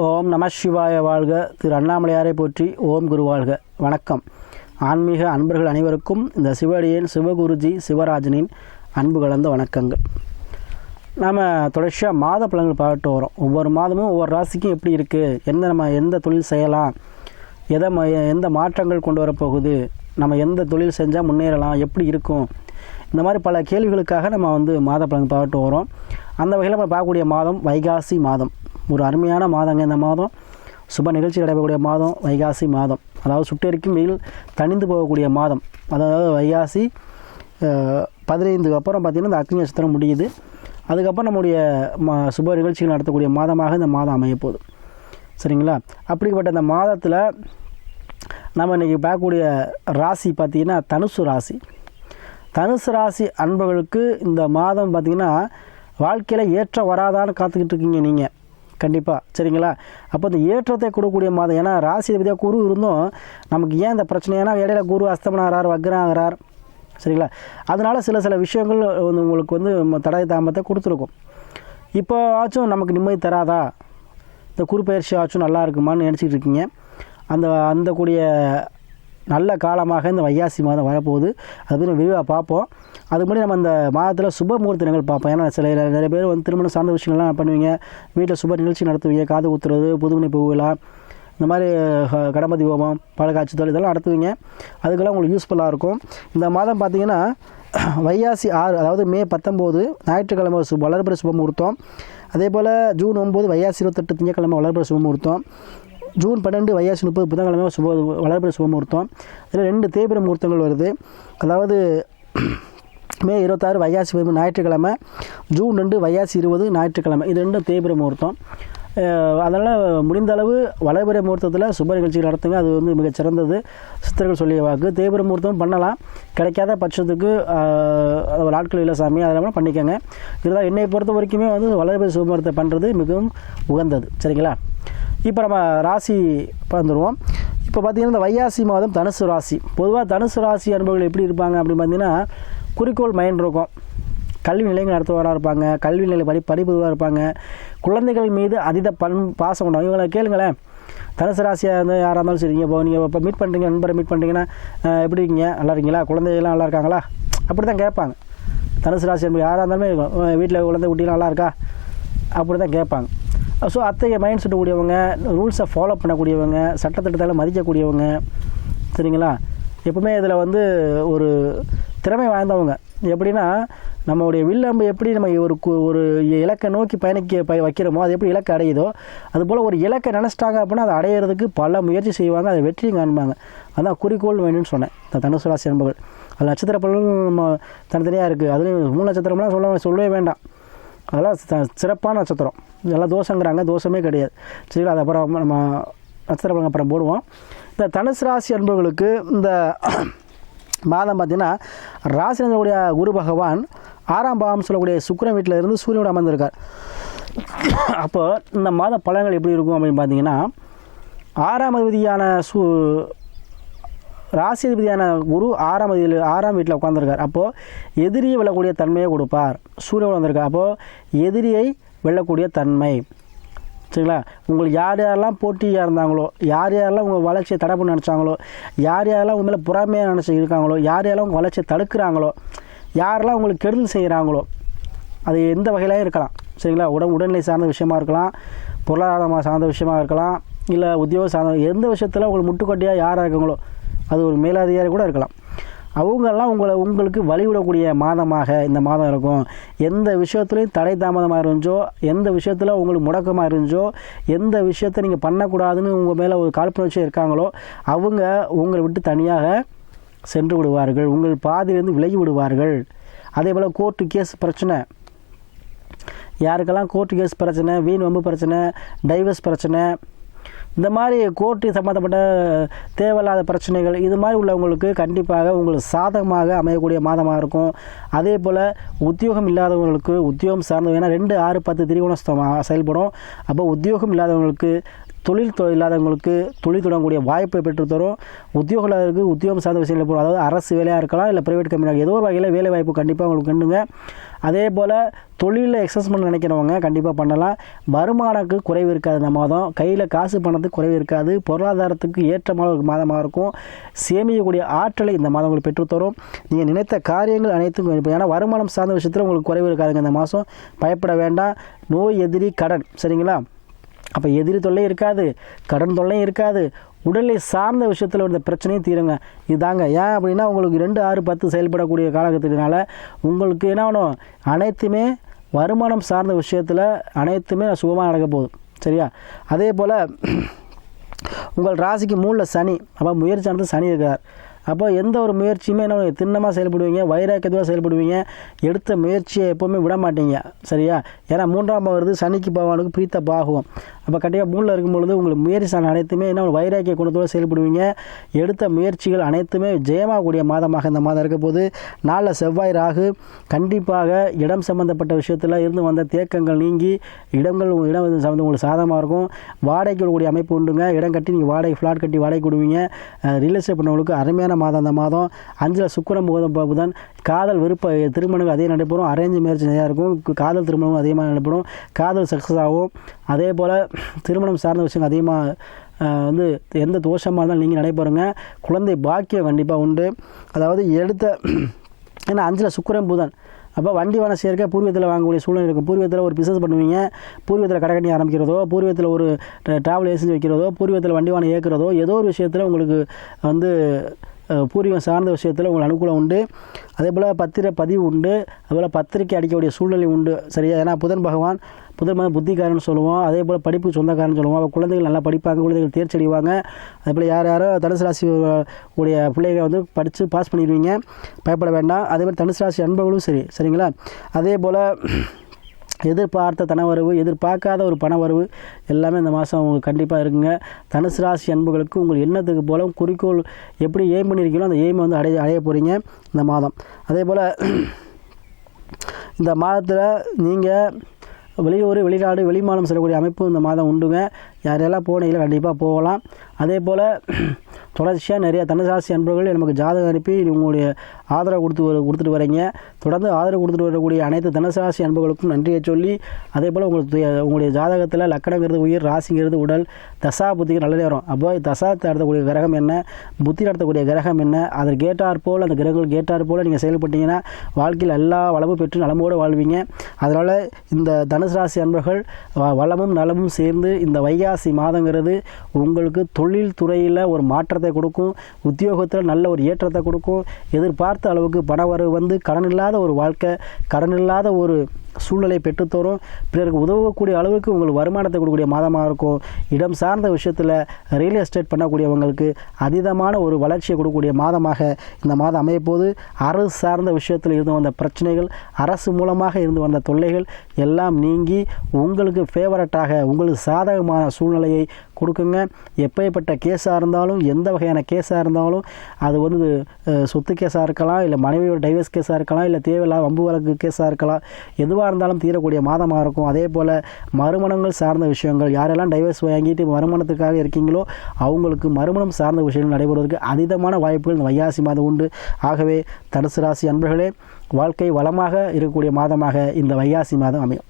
ஓம் நம சிவாய வாழ்க. திரு அண்ணாமலையாரை போற்றி ஓம் குரு வாழ்க. வணக்கம். ஆன்மீக அன்பர்கள் அனைவருக்கும் இந்த சிவடியின் சிவகுருஜி சிவராஜனின் அன்பு கலந்த வணக்கங்கள். நாம் தொடர்ச்சியாக மாத பலன்கள் பார்த்துட்டு வரோம். ஒவ்வொரு மாதமும் ஒவ்வொரு ராசிக்கும் எப்படி இருக்குது எந்த நம்ம எந்த தொழில் செய்யலாம்? எதை ம எந்த மாற்றங்கள் கொண்டு வரப்போகுது? நம்ம எந்த தொழில் செஞ்சால் முன்னேறலாம்? எப்படி இருக்கும்? இந்த மாதிரி பல கேள்விகளுக்காக நம்ம வந்து மாத பலன் பார்த்துட்டு வரோம். அந்த வகையில் நம்ம பார்க்கக்கூடிய மாதம் வைகாசி மாதம். ஒரு அருமையான மாதங்க. இந்த மாதம் சுப நிகழ்ச்சி நடைபெறக்கூடிய மாதம் வைகாசி மாதம். அதாவது சுட்டெரிக்கும் வெயில் தணிந்து போகக்கூடிய மாதம். அதாவது வைகாசி பதினைந்துக்கு அப்புறம் பார்த்திங்கன்னா இந்த அக்னி நட்சத்திரம் முடியுது. அதுக்கப்புறம் நம்முடைய மா சுப நிகழ்ச்சிகள் நடத்தக்கூடிய மாதமாக இந்த மாதம் அமையப்போகுது. சரிங்களா? அப்படிப்பட்ட இந்த மாதத்தில் நம்ம இன்றைக்கி பார்க்கக்கூடிய ராசி பார்த்திங்கன்னா தனுசு ராசி. தனுசு ராசி அன்பர்களுக்கு இந்த மாதம் பார்த்திங்கன்னா வாழ்க்கையில் ஏற்ற வராதான்னு காத்துக்கிட்டு இருக்கீங்க நீங்கள் கண்டிப்பாக சரிங்களா? அப்போ இந்த ஏற்றத்தை கொடுக்கக்கூடிய மாதம் ஏன்னா ராசி குரு இருந்தும் நமக்கு ஏன் இந்த பிரச்சனை? ஏன்னா இடையில குரு அஸ்தமனாகிறார் வக்ராகிறார் சரிங்களா? அதனால் சில சில விஷயங்கள் வந்து உங்களுக்கு வந்து தடை தாமத்தை கொடுத்துருக்கும். இப்போ ஆச்சும் நமக்கு நிம்மதி தராதா? இந்த குரு பயிற்சி ஆச்சும் நல்லா இருக்குமான்னு நினச்சிட்டு இருக்கீங்க. அந்த அந்த கூடிய நல்ல காலமாக இந்த வையாசி மாதம் வரப்போகுது. அது பற்றி நம்ம விரிவாக பார்ப்போம். அதுக்கு முன்னாடி நம்ம அந்த மாதத்தில் சுப முகூர்த்தங்கள் பார்ப்போம். ஏன்னா சில நிறைய பேர் வந்து திருமணம் சார்ந்த விஷயங்கள்லாம் பண்ணுவீங்க. வீட்டில் சுப நிகழ்ச்சி நடத்துவீங்க. காது ஊற்றுறது புதுமணி பூவிழா இந்த மாதிரி கடம்பதி ஹோமம் பழக்காட்சித்தல் இதெல்லாம் நடத்துவீங்க. அதுக்கெல்லாம் உங்களுக்கு யூஸ்ஃபுல்லாக இருக்கும். இந்த மாதம் பார்த்தீங்கன்னா வைகாசி ஆறு அதாவது மே பத்தொம்போது ஞாயிற்றுக்கிழமை சு வளர்பிற சுபமுகூர்த்தம் அதே போல் ஜூன் ஒம்பது வையாசி இருபத்தெட்டு திங்கக்கிழமை வளர்பிற சுபமுகூர்த்தம் ஜூன் பன்னெண்டு வயசு முப்பது புதன்கிழமை சுப வளர்ப்பு சுப முகூர்த்தம் இதில் ரெண்டு தேய்பிர முகூர்த்தங்கள் வருது. அதாவது மே இருபத்தாறு வைகாசி பதிமூணு ஞாயிற்றுக்கிழமை ஜூன் ரெண்டு வைகாசி இருபது ஞாயிற்றுக்கிழமை. இது ரெண்டும் தேய்பிர முகூர்த்தம். அதனால் முடிந்த அளவு வளர்பிறை முகூர்த்தத்தில் சுப நிகழ்ச்சிகள் நடத்துங்க. அது வந்து மிகச் சிறந்தது. சித்தர்கள் சொல்லிய வாக்கு. தேய்பிர முகூர்த்தம் பண்ணலாம். கிடைக்காத பட்சத்துக்கு அஹ், அது நாட்கள் இல்லை சாமி. அதெல்லாம் பண்ணிக்கோங்க. இதெல்லாம் என்னை பொறுத்த வரைக்குமே வந்து வளைபுர சுப முகூர்த்தம் பண்ணுறது மிகவும் உகந்தது. சரிங்களா? இப்போ நம்ம ராசி வந்துடுவோம் இப்போ பார்த்தீங்கன்னா இந்த வையாசி மாதம் தனுசு ராசி. பொதுவாக தனுசு ராசி அனுபவங்கள் எப்படி இருப்பாங்க அப்படின்னு பார்த்தீங்கன்னா குறிக்கோள் மைண்ட் இருக்கும். கல்வி நிலையங்கள் நடத்துவராக இருப்பாங்க. கல்வி நிலை படி படிப்புவராக இருப்பாங்க. குழந்தைகள் மீது அதீத பண் பாசம் உண்டாகும். இவங்களை கேளுங்களேன். தனுசு ராசியாக இருந்தால் யாராக இருந்தாலும் சரிங்க. இப்போ நீங்கள் இப்போ மீட் பண்ணுறீங்க நண்பரை மீட் பண்ணுறீங்கன்னா எப்படி இருக்கீங்க? நல்லா இருக்கீங்களா? குழந்தைகள்லாம் நல்லா இருக்காங்களா? அப்படி தான் கேட்பாங்க. தனுசு ராசி என்பது யாராக இருந்தாலுமே இருக்கும் வீட்டில் குழந்தை குட்டிலாம் நல்லா இருக்கா? அப்படி தான் கேட்பாங்க. ஸோ அத்தகைய மைண்ட் செட் கூடியவங்க ரூல்ஸை ஃபாலோ பண்ணக்கூடியவங்க சட்டத்திட்டத்தால் மதிக்கக்கூடியவங்க சரிங்களா? எப்பவுமே இதில் வந்து ஒரு திறமை வாய்ந்தவங்க. எப்படின்னா நம்மளுடைய வில்லம்பு எப்படி நம்ம ஒரு கு- ஒரு இலக்கை நோக்கி பயணிக்க ப வைக்கிறோமோ அது எப்படி இலக்கை அடையுதோ அதுபோல் ஒரு இலக்கை நினச்சிட்டாங்க அப்படின்னா அதை அடையிறதுக்கு பல முயற்சி செய்வாங்க அதை வெற்றியும் காண்பாங்க. அதான் குறிக்கோள் வேணும்னு சொன்னேன். இந்த தனுசு ராசி என்பவர் அது நட்சத்திர பலன் நம்ம தனித்தனியாக இருக்குது அதுலேயும் மூணு நட்சத்திரம்லாம் சொல்ல சொல்லவே வேண்டாம். அதெல்லாம் சிறப்பான நட்சத்திரம். இதெல்லாம் தோஷங்கிறாங்க தோஷமே கிடையாது. சரி அது அப்புறம் நம்ம நட்சத்திர அப்புறம் போடுவோம். இந்த தனுசு ராசி அன்பர்களுக்கு இந்த மாதம் பார்த்திங்கன்னா ராசினந்தனுடைய குரு பகவான் ஆறாம் பாவம் சொல்லக்கூடிய சுக்கிரன் வீட்டில் இருந்து சூரியனோட அமர்ந்திருக்கார். அப்போ இந்த மாத பலன்கள் எப்படி இருக்கும் அப்படின்னு பார்த்தீங்கன்னா ஆறாம் அதிபதியான சு ராசிபதியான குரு ஆறாம் அதில் ஆறாம் வீட்டில் உட்காந்துருக்கார் அப்போது எதிரியை வெல்லக்கூடிய தன்மையை கொடுப்பார். சூரியன் வந்திருக்கார். அப்போது எதிரியை வெல்லக்கூடிய தன்மை. சரிங்களா? உங்களுக்கு யார் யாரெல்லாம் போட்டியாக இருந்தாங்களோ யார் யாரெல்லாம் உங்கள் வளர்ச்சியை தடை பண்ண நினச்சாங்களோ யார் யாரெல்லாம் உங்களை புறாமையாக நினச்சி இருக்காங்களோ யார் யாரெல்லாம் உங்கள் வளர்ச்சியை தடுக்கிறாங்களோ யாரெல்லாம் உங்களுக்கு கெடுதல் செய்கிறாங்களோ அது எந்த வகையிலையும் இருக்கலாம். சரிங்களா? உடல் உடல்நிலை சார்ந்த விஷயமா இருக்கலாம் பொருளாதாரமாக சார்ந்த விஷயமா இருக்கலாம் இல்லை உத்தியோக சார்ந்த எந்த விஷயத்தில் உங்களுக்கு முட்டுக்கொட்டியாக யாராக இருக்காங்களோ அது ஒரு மேலதிகாரி கூட இருக்கலாம். அவங்கெல்லாம் உங்களை உங்களுக்கு வழிவிடக்கூடிய மாதமாக இந்த மாதம் இருக்கும். எந்த விஷயத்துலையும் தடை தாமதமாக இருந்துச்சோ எந்த விஷயத்தில் உங்களுக்கு முடக்கமாக இருந்துச்சோ எந்த விஷயத்தை நீங்கள் பண்ணக்கூடாதுன்னு உங்கள் மேலே ஒரு காழ்ப்புணர்ச்சி இருக்காங்களோ அவங்க உங்களை விட்டு தனியாக சென்று விடுவார்கள். உங்கள் பாதியிலேருந்து விலகி விடுவார்கள். அதே போல் கோர்ட்டு கேஸ் பிரச்சனை. யாருக்கெல்லாம் கோர்ட்டு கேஸ் பிரச்சனை வீண் வம்பு பிரச்சனை டைவர்ஸ் பிரச்சனை இந்த மாதிரி கோர்ட்டு சம்மந்தப்பட்ட தேவையில்லாத பிரச்சனைகள் இது மாதிரி உள்ளவங்களுக்கு கண்டிப்பாக உங்களுக்கு சாதகமாக அமையக்கூடிய மாதமாக இருக்கும். அதே போல் உத்தியோகம் இல்லாதவங்களுக்கு உத்தியோகம் சார்ந்தது ஏன்னா ரெண்டு ஆறு பத்து திரிகோணஸ்தமாக செயல்படும். அப்போ உத்தியோகம் இல்லாதவங்களுக்கு தொழில் தொ- இல்லாதவங்களுக்கு தொழில் தொடங்கக்கூடிய வாய்ப்பை பெற்றுத்தரும். உத்தியோகங்களுக்கு உத்தியோகம் சார்ந்த விஷயங்கள் போகும். அதாவது அரசு வேலையாக இருக்கலாம் இல்லை ப்ரைவேட் கம்பெனியாக ஏதோ ஒரு வகையில் வேலை வாய்ப்பு கண்டிப்பாக உங்களுக்கு கண்டுங்க. அதே போல் தொழிலில் எக்ஸஸ் பண்ண நினைக்கிறவங்க கண்டிப்பாக பண்ணலாம். வருமானக்கு குறைவு இருக்காது இந்த மாதம். கையில் காசு பணத்துக்கு குறைவு இருக்காது. பொருளாதாரத்துக்கு ஏற்றமான ஒரு மாதமாக இருக்கும். சேமிக்கக்கூடிய ஆற்றலை இந்த மாதம் உங்களுக்கு பெற்றுத்தரும் நீங்கள் நினைத்த காரியங்கள் அனைத்தும் இப்போ ஏன்னா வருமானம் சார்ந்த விஷயத்தில் உங்களுக்கு குறைவு இருக்காதுங்க இந்த மாதம். பயப்பட வேண்டாம். நோய் எதிரி கடன். சரிங்களா? அப்போ எதிரி தொல்லை இருக்காது கடன் தொல்லையும் இருக்காது. உடலை சார்ந்த விஷயத்தில் இந்த பிரச்சனையும் தீருங்க. இதாங்க ஏன் அப்படின்னா உங்களுக்கு ரெண்டு ஆறு பத்து செயல்படக்கூடிய காலகட்டத்தினால உங்களுக்கு என்ன ஆகணும்? அனைத்துமே வருமானம் சார்ந்த விஷயத்தில் அனைத்துமே சுகமாக நடக்க போகுது. சரியா? அதே போல் உங்கள் ராசிக்கு மூணில் சனி அப்போ முயற்சியானது சனி இருக்கார் அப்போ எந்த ஒரு முயற்சியுமே என்ன திண்ணமாக செயல்படுவீங்க வைராக்கியத்தோட செயல்படுவீங்க எடுத்த முயற்சியை எப்போவுமே விட மாட்டீங்க. சரியா? ஏன்னா மூன்றாம் பாவம் வருது சனிக்கு பகவானுக்கு பிரீத்த பாகுவம் அப்போ கண்டிப்பாக மூணில் இருக்கும் பொழுது உங்களுக்கு முயற்சி அனைத்துமே என்ன வைராக்கிய குணத்தோடு செயல்படுவீங்க. எடுத்த முயற்சிகள் அனைத்துமே ஜெயமாகக்கூடிய மாதமாக இந்த மாதம் இருக்க போது நாளில் செவ்வாய் ராகு கண்டிப்பாக இடம் சம்பந்தப்பட்ட விஷயத்தில் இருந்து வந்த தேக்கங்கள் நீங்கி இடங்கள் இடம் சம்மந்தம் உங்களுக்கு சாதகமாக இருக்கும். வாடகைக்கு கூடிய அமைப்பு உண்டுங்க. இடம் கட்டி நீங்கள் வாடகை ஃப்ளாட் கட்டி வாடகை கொடுவீங்க. ரியல் எஸ்டேட் பண்ணவங்களுக்கு அருமையான மாதம் அந்த மாதம் அஞ்சில் சுக்கரம் முகதம் புதன் காதல் விருப்ப திருமணங்கள் அதே நடைபெறும் அரேஞ்ச் மேரேஜ் நிறையா இருக்கும் காதல் திருமணம் அதிகமாக நடைபெறும் காதல் சக்ஸஸ் ஆகும். அதே போல் திருமணம் சார்ந்த விஷயங்கள் அதிகமாக வந்து எந்த தோஷமாக இருந்தாலும் நீங்கள் நடைபெறுங்க. குழந்தை பாக்கியம் கண்டிப்பாக உண்டு. அதாவது எடுத்த ஏன்னா அஞ்சில் சுக்கரம் புதன் அப்போ வண்டி வாங்க சேர்க்க பூர்வீகத்தில் வாங்கக்கூடிய சூழ்நிலை இருக்கும். பூர்வீகத்தில் ஒரு பிஸ்னஸ் பண்ணுவீங்க பூர்வீகத்தில் கடை கட்டி ஆரம்பிக்கிறதோ பூர்வீகத்தில் ஒரு ட்ராவல் ஏசி வைக்கிறதோ பூர்வீகத்தில் வண்டி வாங்க ஏற்கிறதோ ஏதோ ஒரு விஷயத்தில் உங்களுக்கு வந்து பூர்வீகம் சார்ந்த விஷயத்தில் உங்களுக்கு அனுகூலம் உண்டு. அதே போல் பத்திர பதிவு உண்டு. அதுபோல் பத்திரிக்கை அடிக்கக்கூடிய சூழ்நிலை உண்டு. சரியா? ஏன்னா புதன் பகவான் புதன் மகன் புத்திக்காரன் சொல்லுவோம். அதே போல் படிப்பு சொந்தக்காரன் சொல்லுவோம். அப்போ குழந்தைகள் நல்லா படிப்பாங்க குழந்தைகள் தேர்ச்சி அடைவாங்க அதே போல் யார் யாரோ தனுசு ராசி உடைய பிள்ளைகளை வந்து படித்து பாஸ் பண்ணிடுவீங்க. பயப்பட வேண்டாம். அதே மாதிரி தனுசு ராசி அன்பர்களும் சரி. சரிங்களா? அதே போல் எதிர்பார்த்த தனவரவு எதிர்பார்க்காத ஒரு பணவரவு எல்லாமே இந்த மாதம் உங்களுக்கு கண்டிப்பாக இருக்குங்க. தனுசு ராசி அன்புகளுக்கு உங்கள் எண்ணத்துக்கு போல குறிக்கோள் எப்படி எய்ம் பண்ணியிருக்கீங்களோ அந்த எய்மை வந்து அடைய அடைய போகிறீங்க இந்த மாதம். அதே போல் இந்த மாதத்தில் நீங்கள் வெளியூர் வெளிநாடு வெளிமாநிலம் செல்லக்கூடிய அமைப்பு இந்த மாதம் உண்டுங்க. யாரெல்லாம் போனீங்களோ கண்டிப்பாக போகலாம். அதே போல் தொடர்ச்சியாக நிறைய தனுசாசி அன்பர்கள் நமக்கு ஜாதகம் அனுப்பி உங்களுடைய ஆதரவு கொடுத்து வர கொடுத்துட்டு வரீங்க. தொடர்ந்து ஆதரவு கொடுத்துட்டு வரக்கூடிய அனைத்து தனுசாசி அன்பர்களுக்கும் நன்றியை சொல்லி அதே போல் உங்களுக்கு உங்களுடைய ஜாதகத்தில் லக்கணங்கிறது உயிர் ராசிங்கிறது உடல் தசா புத்திக்கு நல்ல நேரம் அப்போ தசா நடத்தக்கூடிய கிரகம் என்ன? புத்தி நடத்தக்கூடிய கிரகம் என்ன? அதற்கு கேட்டார் போல் அந்த கிரகங்கள் கேட்டார் போல் நீங்கள் செயல்பட்டீங்கன்னா வாழ்க்கையில் எல்லா வளமும் பெற்று நலமோடு வாழ்வீங்க. அதனால் இந்த தனுசு ராசி அன்பர்கள் வளமும் நலமும் சேர்ந்து இந்த வைகாசி மாதங்கிறது உங்களுக்கு தொழில் துறையில் ஒரு மாற்றத்தை கொடுக்கும் உத்தியோகத்தில் நல்ல ஒரு ஏற்றத்தை கொடுக்கும் எதிர்பார்த்த அளவுக்கு பண வரவு வந்து கடன் இல்லாத ஒரு வாழ்க்கை கடன் இல்லாத ஒரு சூழ்நிலை பெற்றுத்தரும். பிறருக்கு உதவக்கூடிய அளவுக்கு உங்களுக்கு வருமானத்தை கொடுக்கக்கூடிய மாதமாக இருக்கும். இடம் சார்ந்த விஷயத்தில் ரியல் எஸ்டேட் பண்ணக்கூடியவங்களுக்கு அதீதமான ஒரு வளர்ச்சியை கொடுக்கக்கூடிய மாதமாக இந்த மாதம் அமையப்போது அரசு சார்ந்த விஷயத்தில் இருந்து வந்த பிரச்சனைகள் அரசு மூலமாக இருந்து வந்த தொல்லைகள் எல்லாம் நீங்கி உங்களுக்கு ஃபேவரட்டாக உங்களுக்கு சாதகமான சூழ்நிலையை கொடுக்குங்க. எப்பேற்பட்ட கேஸாக இருந்தாலும் எந்த வகையான கேஸாக இருந்தாலும் அது வந்து சொத்து கேஸாக இருக்கலாம் இல்லை மனைவியோட டைவர்ஸ் கேஸாக இருக்கலாம் இல்லை தேவையில்லாத வம்பு வழக்கு கேஸாக இருக்கலாம் எதுவாக எதுவாக இருந்தாலும் தீரக்கூடிய மாதமாக இருக்கும். அதே போல் மறுமணங்கள் சார்ந்த விஷயங்கள் யாரெல்லாம் டைவர்ஸ் வாங்கிட்டு மறுமணத்துக்காக இருக்கீங்களோ அவங்களுக்கு மறுமணம் சார்ந்த விஷயங்கள் நடைபெறுவதற்கு அதீதமான வாய்ப்புகள் இந்த வையாசி மாதம் உண்டு. ஆகவே தனுசு ராசி அன்பர்களே வாழ்க்கை வளமாக இருக்கக்கூடிய மாதமாக இந்த வையாசி மாதம் அமையும்.